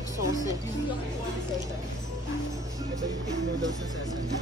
egg sausage. Ito yung pig noodles sa sesame.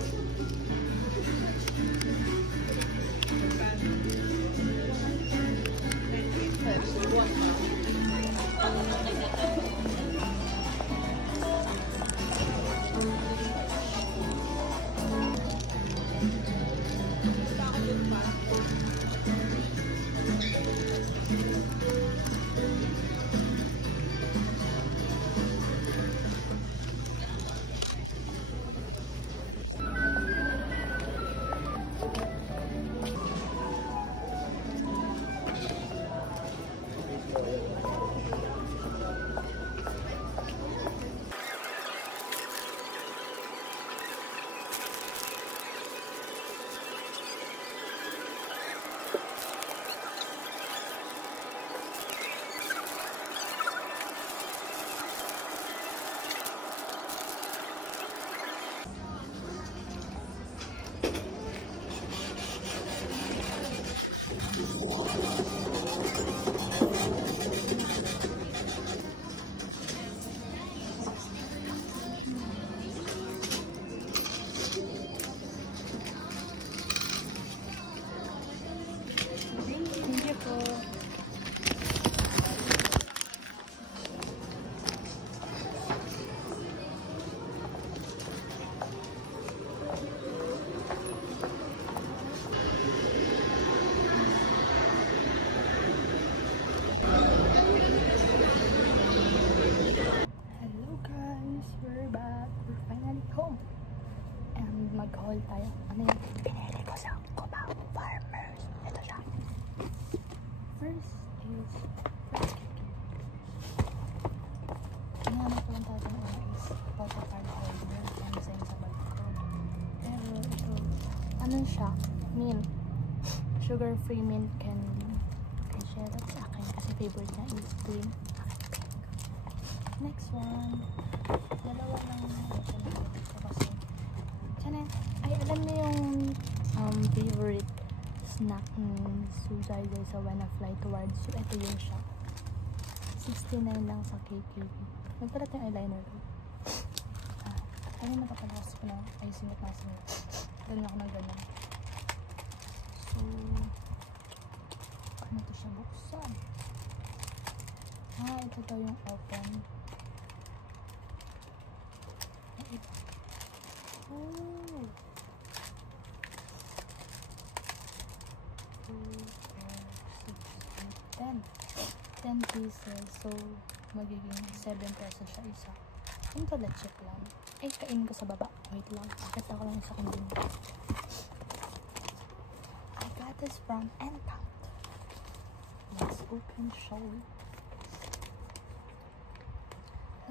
Mag-haul tayo. Ano yung pinili ko sa Cubao Farmers? Ito siya. First is first cake. Hinahanap ko lang tayo ng is photo card holder and sign sa bag ko. Pero ito, ano siya? Mint. Sugar-free mint candy. Okay, share that sa akin kasi favorite niya is green. Next one. Dalawa lang ito na ito kasi ay, alam mo yung favorite snack ni Susay sa When I Fly Towards You. Ito yun siya. 69 lang sa KKB. Nagpalat yung eyeliner ko. Ano matapalas ko na? Ay, singot na singot. Dali ako ng ganun. So, ano to siya buksan? Ito daw yung open. Oh. 2, 4, 6, 8, 10 pieces. So, magiging 7 pesos siya isa. Ito let's check lang. Ay, kainin ko sa baba. Wait lang. Pakita ko lang sa kundin. I got this from Encounter. Let's open, shall we?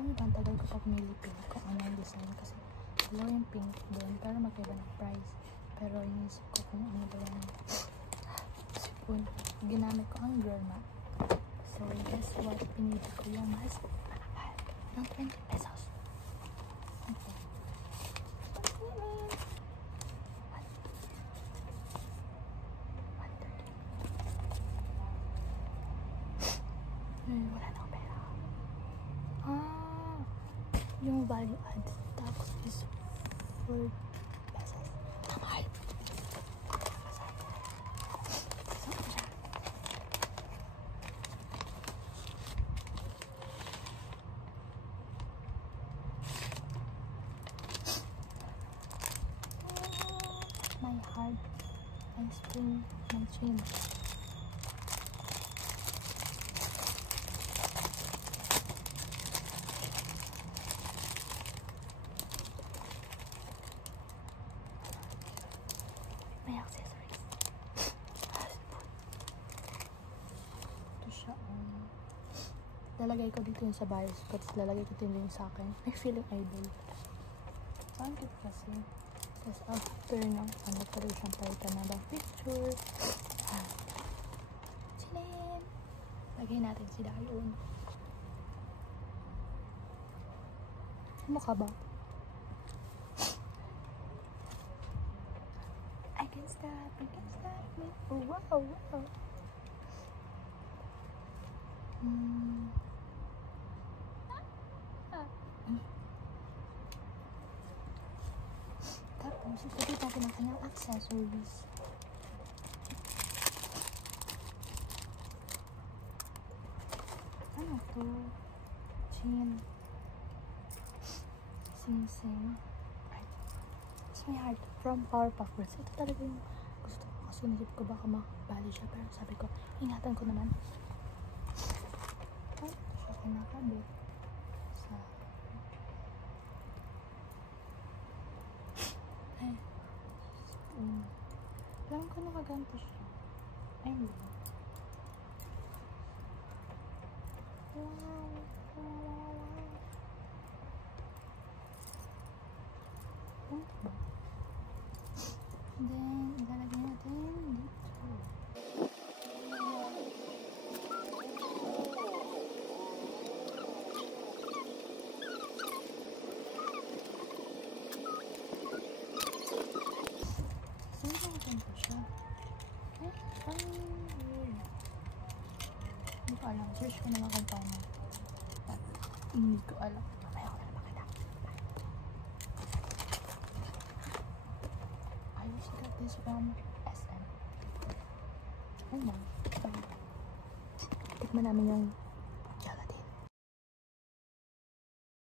Alam mo ba, ang tagal ko pa pumilipin kung ano yung design kasi dalawa yung pink doon, pero magkaiba ng price. Pero inisip ko kung ano ba yung spoon. Ginamit ko ang girl map. So, guess what? Pinili ko yung mas mahal ng 20 pesos. Okay. Wala na akong pera. Yung value add tax is 4 pesos. Mahal. My heart ice cream machine. May accessories. Ito siya. Lalagay ko dito yung sa bios ko. Tapos lalagay ko din yung sa akin. May feeling idol. Ang cute kasi. Tapos after ng ano pa rin siyang palitan na ng picture. Sinin! Lagay natin si Dayon. Mukha ba? I can't stop me. Oh, wow, wow. accessories. Ano to? Chain. Sing-sing. It's my heart from Powerpuff Girls. Ito talaga yung gusto ko. Kasi naisip ko baka makabali siya. Pero sabi ko, ingatan ko naman. Ay, siya kinakabit. Sa... Ay. Alam ko nakaganto siya. Ay, hindi. Wow. Diba? And then, ilalagay natin dito. Saan natin po siya? Eh, parang weird. Hindi ko alam. Search ko naman kung paano. Hindi ko alam. Mamaya ko na makita. I just got this from SM. Ayun lang. Tikman namin yung